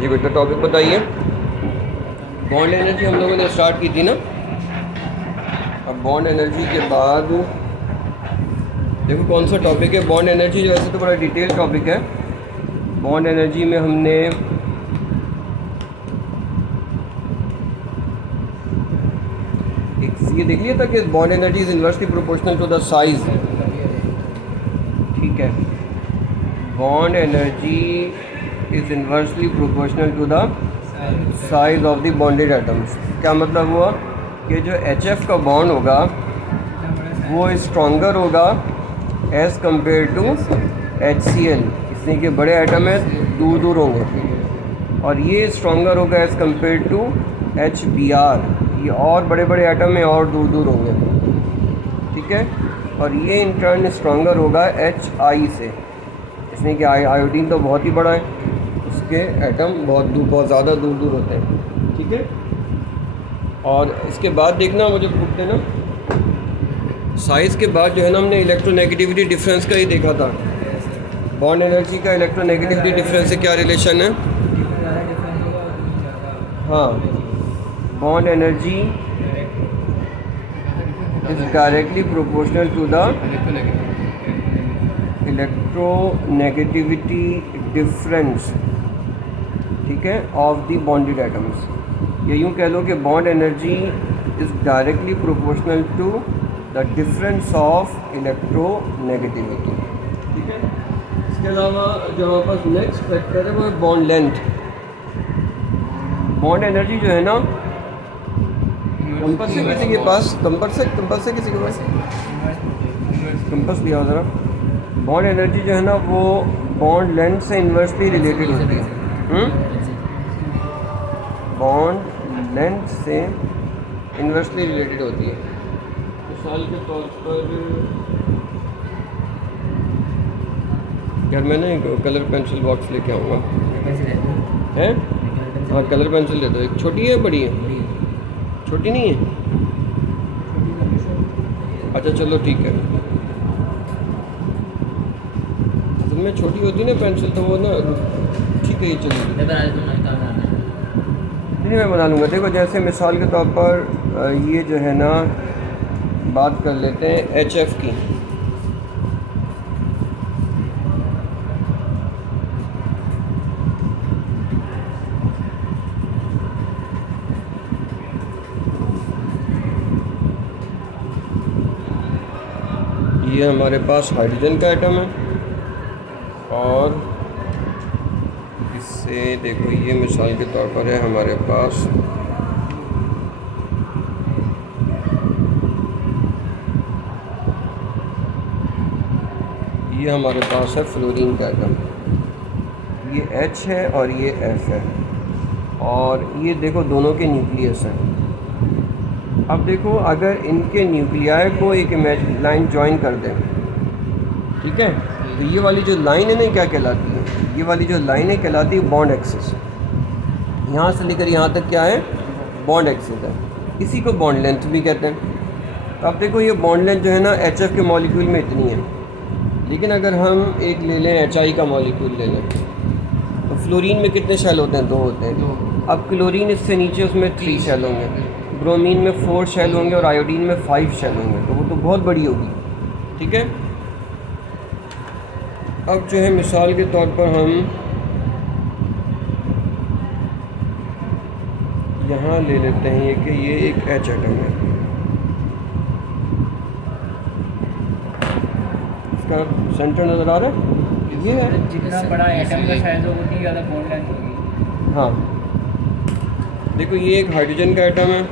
जी बेटा टॉपिक बताइए। Bond energy हम लोगों ने स्टार्ट की थी ना। अब बॉन्ड एनर्जी के बाद देखो कौन सा टॉपिक है। बॉन्ड एनर्जी जो ऐसे तो बड़ा डिटेल टॉपिक है। बॉन्ड एनर्जी में हमने एक ये देख लिया था कि bond energy is inversely proportional to the size. ठीक है, bond energy is inversely proportional to the size of the bonded atoms. क्या मतलब हुआ कि जो HF का बॉन्ड होगा वो स्ट्रॉन्गर होगा एज़ कम्पेयर टू HCl, इसलिए कि बड़े एटम है दूर दूर होंगे, और ये स्ट्रॉन्गर होगा एज़ कम्पेयर टू HBr, ये और बड़े बड़े एटम में और दूर दूर होंगे। ठीक है, और ये इन टर्न स्ट्रॉन्गर होगा HI से, इसलिए कि आयोडीन तो बहुत ही बड़ा है, उसके एटम बहुत ज़्यादा दूर दूर होते हैं। ठीक है, और इसके बाद देखना मुझे बुक देना। साइज़ के बाद जो है ना हमने इलेक्ट्रोनेगेटिविटी डिफरेंस का ही देखा था। बॉन्ड एनर्जी का इलेक्ट्रोनेगेटिविटी डिफरेंस से क्या रिलेशन है? हाँ, bond energy is directly proportional to the electronegativity difference, ठीक है, ऑफ द बॉन्डेड एटम्स। या यूँ कह लो कि bond energy is directly proportional to the difference of electronegativity. ठीक है, इसके अलावा जो हमारे पास नेक्स्ट फैक्टर है वो है बॉन्ड लेंथ। बॉन्ड एनर्जी जो है ना, कंपास है किसी के पास? कंपास है किसी के पास? कंपास लिया ज़रा। बॉन्ड एनर्जी जो है ना वो बॉन्ड लेंथ से इन्वर्सली रिलेटेड होती है। बॉन्ड लेंथ से इन्वर्सली रिलेटेड होती है। मिसाल के तौर पर यार मैं ना एक कलर पेंसिल बॉक्स लेके आऊँगा। हैं? हाँ, कलर पेंसिल दे दो। एक छोटी है बड़ी है? छोटी नहीं है? अच्छा चलो ठीक है। असल में छोटी होती ना पेंसिल तो वो ना ठीक है, ये चलेगी। नहीं मैं बना लूँगा। देखो जैसे मिसाल के तौर पर ये जो है ना, बात कर लेते हैं HF की। ये हमारे पास हाइड्रोजन का एटम है, और इससे देखो ये मिसाल के तौर पर है हमारे पास ये हमारे पास है फ्लोरीन का एटम। ये H है और ये F है, और ये देखो दोनों के न्यूक्लियस हैं। अब देखो अगर इनके न्यूक्लियाई को एक इमेजिनरी लाइन ज्वाइन कर दें, ठीक है, तो ये वाली जो लाइन है ना क्या कहलाती है? ये वाली जो लाइन है कहलाती है बॉन्ड एक्सिस। यहाँ से लेकर यहाँ तक क्या है? बॉन्ड एक्सिस है। इसी को बॉन्ड लेंथ भी कहते हैं। तो अब देखो ये बॉन्ड लेंथ जो है ना HF के मॉलिक्यूल में इतनी है, लेकिन अगर हम एक ले लें HI का मॉलिक्यूल ले लें, तो फ्लोरीन में कितने शेल होते हैं? 2 होते हैं। अब क्लोरीन इससे नीचे उसमें 3 शेल होंगे, ब्रोमीन में 4 शेल होंगे, और आयोडीन में 5 शेल होंगे, तो वो तो बहुत बड़ी होगी। ठीक है, अब जो है मिसाल के तौर पर हम यहाँ ले लेते हैं ये कि ये एक H एटम है। इसका सेंटर नज़र आ रहा है? ये है। जितना बड़ा एटम का साइज हो उतनी ज़्यादा बॉन्ड लेंथ होगी। हाँ, देखो ये एक हाइड्रोजन का एटम है।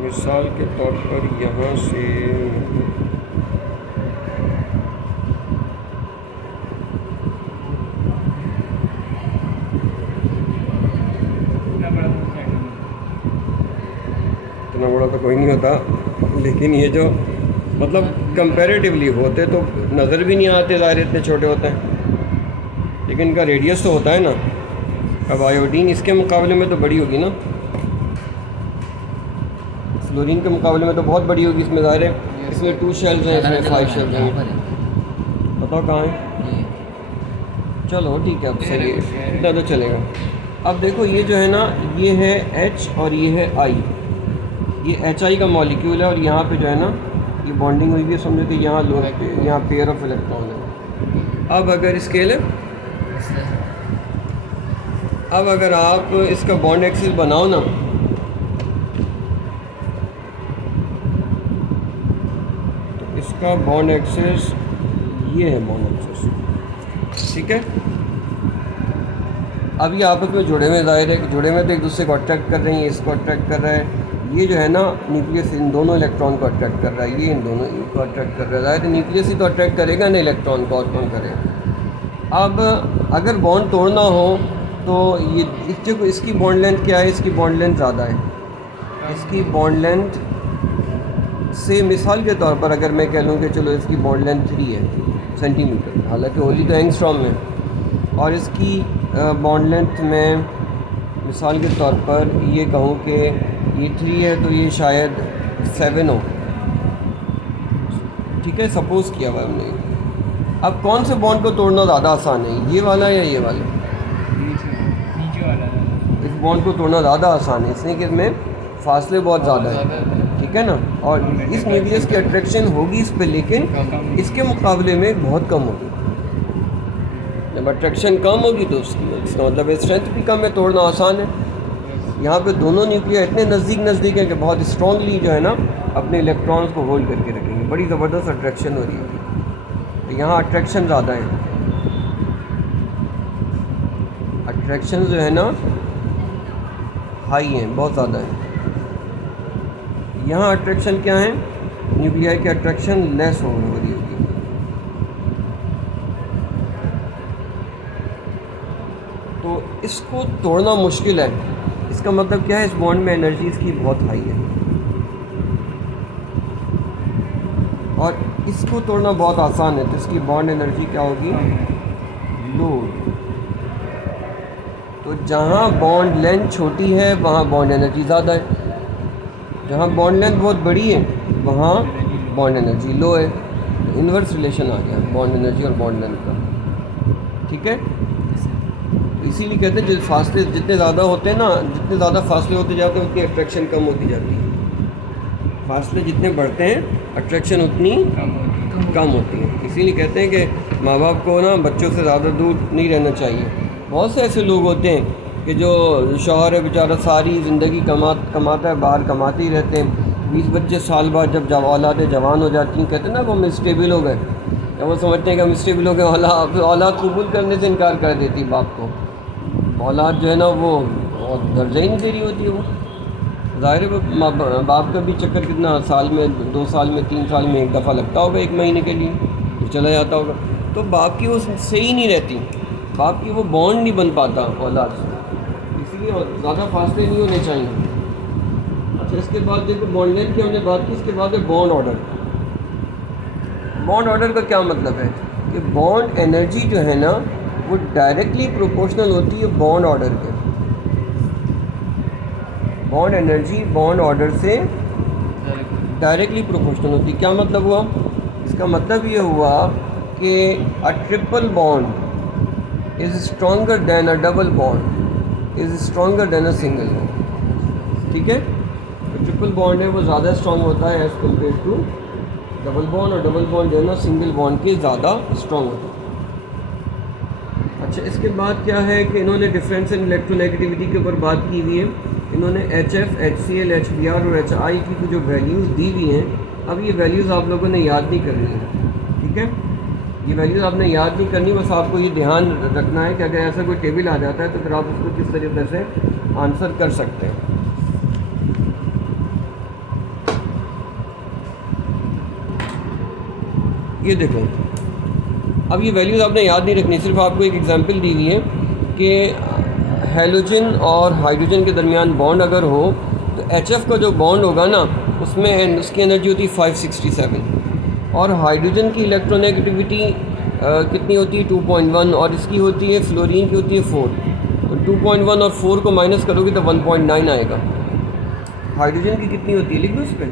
मिसाल के तौर पर यहाँ से इतना बड़ा तो कोई नहीं होता, लेकिन ये जो मतलब कंपैरेटिवली होते तो नज़र भी नहीं आते, ज़ाहिर इतने छोटे होते हैं, लेकिन इनका रेडियस तो होता है ना। अब आयोडीन इसके मुकाबले में तो बड़ी होगी ना, फ्लोरीन के मुकाबले में तो बहुत बड़ी होगी। इसमें ज़ाहिर है इसमें 2 शेल्स हैं, इसमें 5 शेल्स हैं। बताओ कहाँ है? चलो ठीक है, अब सही है, इतना तो चलेगा। अब देखो ये जो है ना, ये है H और ये है I। ये HI का मॉलिक्यूल है और यहाँ पे जो है ना ये बॉन्डिंग हुई है, समझो कि यहाँ यहाँ पेयर ऑफ इलेक्ट्रॉन है। अब अगर स्केल है, अब अगर आप इसका बॉन्ड एक्सिस बनाओ ना, तो इसका बॉन्ड एक्सिस ये है, बॉन्ड एक्सिस, ठीक है। अब ये आपस में जुड़े हुए, ज़ाहिर है कि जुड़े हुए तो एक दूसरे को अट्रैक्ट कर रहे हैं, ये इसको अट्रैक्ट कर रहा है, ये जो है ना न्यूक्लियस इन दोनों इलेक्ट्रॉन को अट्रैक्ट कर रहा है, ये इन दोनों को अट्रैक्ट कर रहा है। ज़ाहिर है न्यूक्लियस ही तो अट्रैक्ट करेगा ना इलेक्ट्रॉन को, और कौन करेगा। अब अगर बॉन्ड तोड़ना हो तो ये इसकी बॉन्ड लेंथ क्या है, इसकी बॉन्ड लेंथ ज़्यादा है, इसकी बॉन्ड लेंथ से मिसाल के तौर पर अगर मैं कह लूँ कि चलो इसकी बॉन्ड लेंथ 3 है सेंटीमीटर, हालांकि होली तो एंगस्ट्रॉम में, और इसकी बॉन्ड लेंथ में मिसाल के तौर पर ये कहूँ कि ये 3 है तो ये शायद 7 हो, ठीक है, सपोज़ किया हुआ हमने। अब कौन से बॉन्ड को तोड़ना ज़्यादा आसान है, ये वाला या ये वाला? नीचे वाला। इस बॉन्ड को तोड़ना ज़्यादा आसान है, इसलिए कि इसमें फासले बहुत ज़्यादा है, ठीक है ना, और इस न्यूक्लियस की अट्रैक्शन होगी इस पे, लेकिन इसके मुकाबले में बहुत कम होगी। जब अट्रैक्शन कम होगी तो इसका मतलब स्ट्रेंथ भी कम है, तोड़ना आसान है। यहाँ पे दोनों न्यूक्लियर इतने नज़दीक हैं कि बहुत स्ट्रॉन्गली जो है ना अपने इलेक्ट्रॉन्स को होल्ड करके रखेंगे, बड़ी ज़बरदस्त अट्रैक्शन हो रही है। तो यहाँ अट्रैक्शन ज़्यादा है, अट्रैक्शन जो है ना हाई हैं, बहुत ज़्यादा है। यहाँ अट्रैक्शन क्या है, न्यूक्लियर की अट्रैक्शन लेस हो रही होगी। तो इसको तोड़ना मुश्किल है, इसका मतलब क्या है, इस बॉन्ड में एनर्जी इसकी बहुत हाई है और इसको तोड़ना बहुत आसान है, तो इसकी बॉन्ड एनर्जी क्या होगी, लो। तो जहाँ बॉन्ड लेंथ छोटी है वहाँ बॉन्ड एनर्जी ज़्यादा है, जहाँ बॉन्ड लेंथ बहुत बड़ी है वहाँ बॉन्ड एनर्जी लो है। तो इन्वर्स रिलेशन आ गया बॉन्ड एनर्जी और बॉन्ड लेंथ का, ठीक है। तो इसीलिए कहते हैं जो फासले जितने ज़्यादा होते हैं ना, जितने ज़्यादा फासले होते जाते हैं उतनी अट्रैक्शन कम होती जाती है, फासले जितने बढ़ते हैं अट्रैक्शन उतनी कम होती है। इसीलिए कहते हैं कि माँ बाप को ना बच्चों से ज़्यादा दूर नहीं रहना चाहिए। बहुत से ऐसे लोग होते हैं कि जो शौहर है बेचारा सारी ज़िंदगी कमाता है, बाहर कमाते ही रहते हैं, 20-25 साल बाद जब औलादें जवान हो जाती हैं, कहते हैं ना वो हम स्टेबल हो गए, या वो समझते हैं कि हम स्टेबल हो गए, औलाद कबूल करने से इनकार कर देती बाप को। औलाद जो है ना वो दर्जा ही नहीं दे रही होती है। वो ज़ाहिर है बाप का भी चक्कर कितना साल में, 2 साल में, 3 साल में एक दफ़ा लगता होगा, 1 महीने के लिए तो चला जाता होगा। तो बाप की वो सही नहीं रहती, बाप की वो बॉन्ड नहीं बन पाता औलाद से, इसलिए ज़्यादा फासले नहीं होने चाहिए। अच्छा, इसके बाद देखो बॉन्ड लेंथ की हमने बात की, इसके बाद है बॉन्ड ऑर्डर। बॉन्ड ऑर्डर का क्या मतलब है कि बॉन्ड एनर्जी जो है ना वो डायरेक्टली प्रोपोर्शनल होती है बॉन्ड ऑर्डर के। बॉन्ड एनर्जी बॉन्ड ऑर्डर से डायरेक्टली प्रोपोर्शनल होती है। क्या मतलब हुआ, इसका मतलब ये हुआ कि a triple bond is stronger than a double bond is stronger than a single bond, ठीक है। तो ट्रिपल बॉन्ड है वो ज़्यादा स्ट्रॉन्ग होता है as compare to double bond, और डबल बॉन्ड जो है ना सिंगल बॉन्ड के ज़्यादा स्ट्रॉन्ग होता है। अच्छा, इसके बाद क्या है कि इन्होंने डिफरेंस इन इलेक्ट्रोनेगेटिविटी के ऊपर बात की हुई है। इन्होंने HF, HCl, HBr और HI की जो वैल्यूज़ दी हुई हैं, अब ये वैल्यूज़ आप लोगों ने याद नहीं करनी है, ठीक है। ये वैल्यूज़ आपने याद नहीं करनी, बस आपको ये ध्यान रखना है कि अगर ऐसा कोई टेबल आ जाता है तो फिर आप उसको किस तरीके से आंसर कर सकते हैं। ये देखो, अब ये वैल्यूज़ आपने याद नहीं रखनी, सिर्फ आपको एक एग्जांपल दी हुई है कि हेलोजन और हाइड्रोजन के दरमियान बॉन्ड अगर हो तो HF का जो बॉन्ड होगा ना उसमें उसकी एनर्जी होती है 567, और हाइड्रोजन की इलेक्ट्रोनेगेटिविटी कितनी होती है 2.1, और इसकी होती है फ्लोरीन की होती है 4। तो 2.1 और 4 को माइनस करोगे तो 1.9 आएगा। हाइड्रोजन की कितनी होती है, लिख दो उस पर।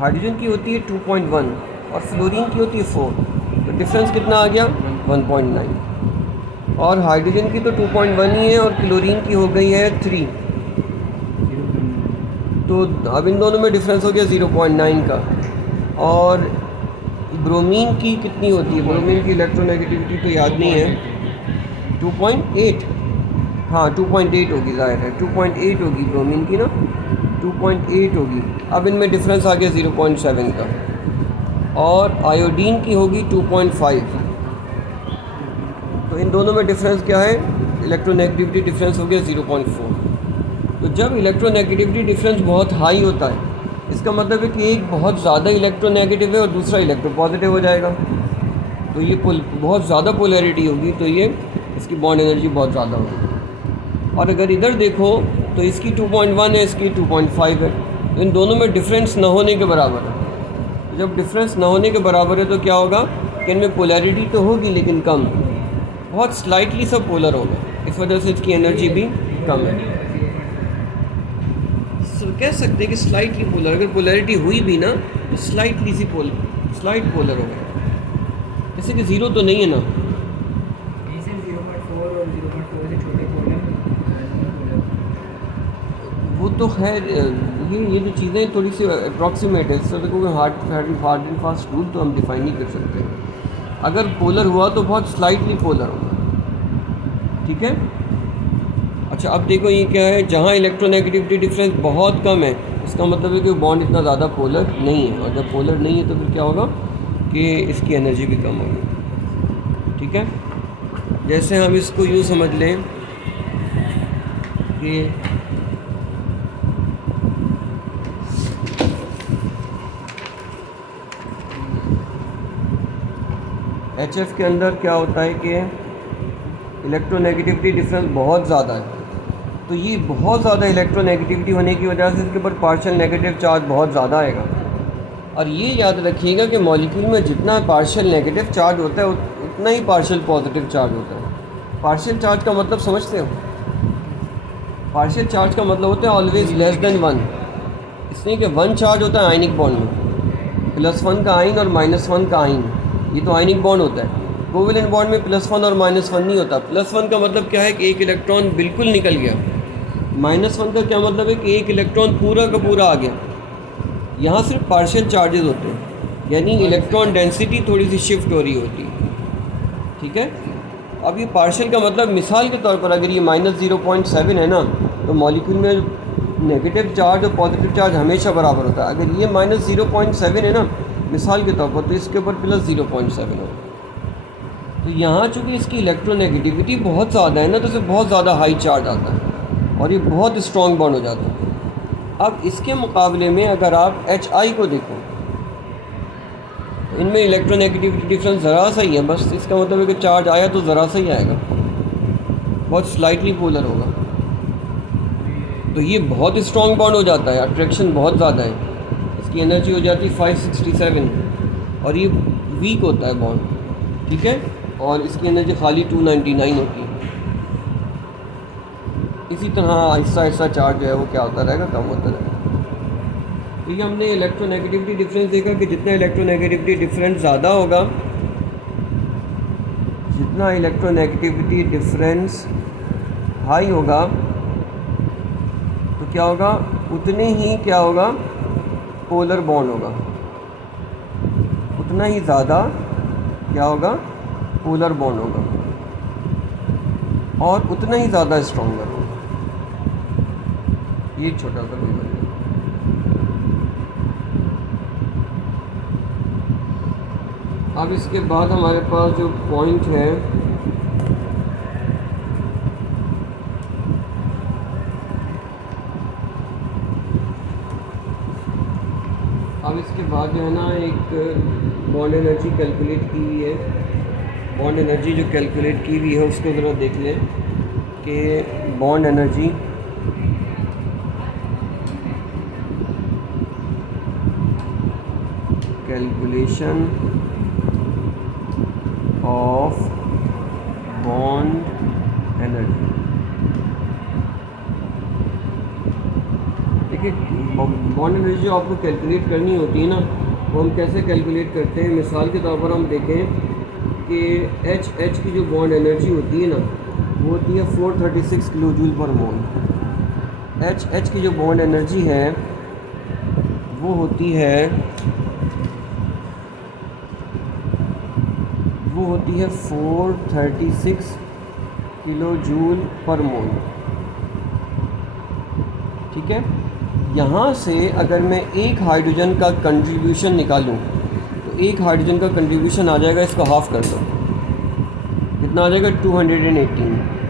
हाइड्रोजन की होती है 2.1 और फ्लोरीन की होती है 4। तो डिफरेंस कितना आ गया 1.9। और हाइड्रोजन की तो 2.1 ही है और क्लोरीन की हो गई है 3। तो अब इन दोनों में डिफरेंस हो गया 0.9 का। और ब्रोमीन की कितनी होती है? ब्रोमीन की इलेक्ट्रोनेगेटिविटी तो याद नहीं है, 2.8। हाँ 2.8 होगी, ज़ाहिर है 2.8 होगी ब्रोमीन की ना, 2.8 होगी। अब इनमें डिफरेंस आ गया 0.7 का। और आयोडीन की होगी 2.5। तो इन दोनों में डिफरेंस क्या है? इलेक्ट्रोनेगेटिविटी डिफरेंस हो गया 0.4। तो जब इलेक्ट्रोनेगेटिविटी डिफरेंस बहुत हाई होता है, इसका मतलब है कि एक बहुत ज़्यादा इलेक्ट्रोनेगेटिव है और दूसरा इलेक्ट्रोपॉजिटिव हो जाएगा। तो ये बहुत ज़्यादा पोलैरिटी होगी, तो ये इसकी बॉन्ड एनर्जी बहुत ज़्यादा होगी। और अगर इधर देखो तो इसकी 2.1 है, इसकी 2.5 है। तो इन दोनों में डिफरेंस ना होने के बराबर है। जब डिफरेंस ना होने के बराबर है तो क्या होगा कि इनमें पोलैरिटी तो होगी लेकिन कम, बहुत स्लाइटली सा पोलर होगा, इस वजह से इसकी एनर्जी भी कम है। कह सकते हैं कि स्लाइटली पोलर, अगर पोलैरिटी हुई भी ना तो स्लाइटली सी स्लाइट पोलर होगा, जैसे कि ज़ीरो तो नहीं है ना। 0.4 और 0.4 से छोटे पोलर। वो तो है, ये जो चीज़ें थोड़ी सी अप्रॉक्सीमेट है, सर कोई हार्ड एंड फास्ट रूल तो हम डिफाइन नहीं कर सकते। अगर पोलर हुआ तो बहुत स्लाइटली पोलर होगा, ठीक है। अच्छा अब देखो ये क्या है, जहाँ इलेक्ट्रोनेगेटिविटी डिफरेंस बहुत कम है, इसका मतलब है कि बॉन्ड इतना ज़्यादा पोलर नहीं है। और जब पोलर नहीं है तो फिर क्या होगा कि इसकी एनर्जी भी कम होगी, ठीक है। जैसे हम इसको यूँ समझ लें कि HF के अंदर क्या होता है कि इलेक्ट्रोनेगेटिविटी डिफरेंस बहुत ज़्यादा है। तो ये बहुत ज़्यादा इलेक्ट्रोनेगेटिविटी होने की वजह से इसके ऊपर पार्शियल नेगेटिव चार्ज बहुत ज़्यादा आएगा। और ये याद रखिएगा कि मॉलिक्यूल में जितना पार्शियल नेगेटिव चार्ज होता है उतना ही पार्शियल पॉजिटिव चार्ज होता है। पार्शियल चार्ज का मतलब समझते हो? पार्शियल चार्ज का मतलब होता है ऑलवेज लेस देन 1। इसलिए कि 1 चार्ज होता है आयनिक बॉन्ड में, +1 का आयन और -1 का आयन, ये तो आयनिक बॉन्ड होता है। कोवेलेंट बॉन्ड में +1 और -1 नहीं होता। +1 का मतलब क्या है कि एक इलेक्ट्रॉन बिल्कुल निकल गया, -1 का क्या मतलब है कि एक इलेक्ट्रॉन पूरा का पूरा आ गया। यहाँ सिर्फ पार्शियल चार्जेस होते हैं, यानी इलेक्ट्रॉन डेंसिटी थोड़ी सी शिफ्ट हो रही होती है, ठीक है। अब ये पार्शियल का मतलब मिसाल के तौर पर अगर ये -0.7 है ना, तो मॉलिक्यूल में नेगेटिव चार्ज और पॉजिटिव चार्ज हमेशा बराबर होता है। अगर ये -0.7 है ना मिसाल के तौर पर, तो इसके ऊपर +0.7 हो। तो यहाँ चूँकि इसकी इलेक्ट्रोनेगेटिविटी बहुत ज़्यादा है ना, तो इसे बहुत ज़्यादा हाई चार्ज आता है और ये बहुत स्ट्रॉन्ग बॉन्ड हो जाता है। अब इसके मुकाबले में अगर आप HI को देखो, तो इनमें इलेक्ट्रोनेगेटिविटी डिफरेंस ज़रा सा ही है, बस इसका मतलब है कि चार्ज आया तो ज़रा सा ही आएगा, बहुत स्लाइटली पोलर होगा। तो ये बहुत स्ट्रॉन्ग बॉन्ड हो जाता है, अट्रैक्शन बहुत ज़्यादा है, इसकी एनर्जी हो जाती है 567 और ये वीक होता है बॉन्ड, ठीक है। और इसकी एनर्जी खाली 299 होती है। इसी तरह आहिस्ता आहिस्ता चार्ज जो है वो क्या होता रहेगा, कम होता रहेगा। तो ये हमने इलेक्ट्रोनेगेटिविटी डिफरेंस देखा कि जितना इलेक्ट्रोनेगेटिविटी डिफरेंस ज़्यादा होगा, जितना इलेक्ट्रोनेगेटिविटी डिफरेंस हाई होगा तो क्या होगा, उतने ही क्या होगा, पोलर बॉन्ड होगा, उतना ही ज़्यादा क्या होगा, पोलर बॉन्ड होगा और उतना ही ज़्यादा स्ट्रॉन्गर होगा। ये छोटा सा भी बन। अब इसके बाद हमारे पास जो पॉइंट है, अब इसके बाद जो है ना एक बॉन्ड एनर्जी कैलकुलेट की हुई है। बॉन्ड एनर्जी जो कैलकुलेट की हुई है उसको ज़रा देख लें कि bond energy calculation of bond energy. देखिए बॉन्ड एनर्जी जो आपको कैलकुलेट करनी होती है ना, वो हम कैसे कैलकुलेट करते हैं। मिसाल के तौर पर हम देखें कि एच की जो बॉन्ड एनर्जी होती है ना वो होती है 436 किलो जूल पर मोल। एच की जो बॉन्ड एनर्जी है वो होती है 436 किलो जूल पर मोल। ठीक है, यहाँ से अगर मैं एक हाइड्रोजन का कंट्रीब्यूशन निकालूँ तो एक हाइड्रोजन का कंट्रीब्यूशन आ जाएगा, इसको हाफ कर दो, कितना आ जाएगा 218।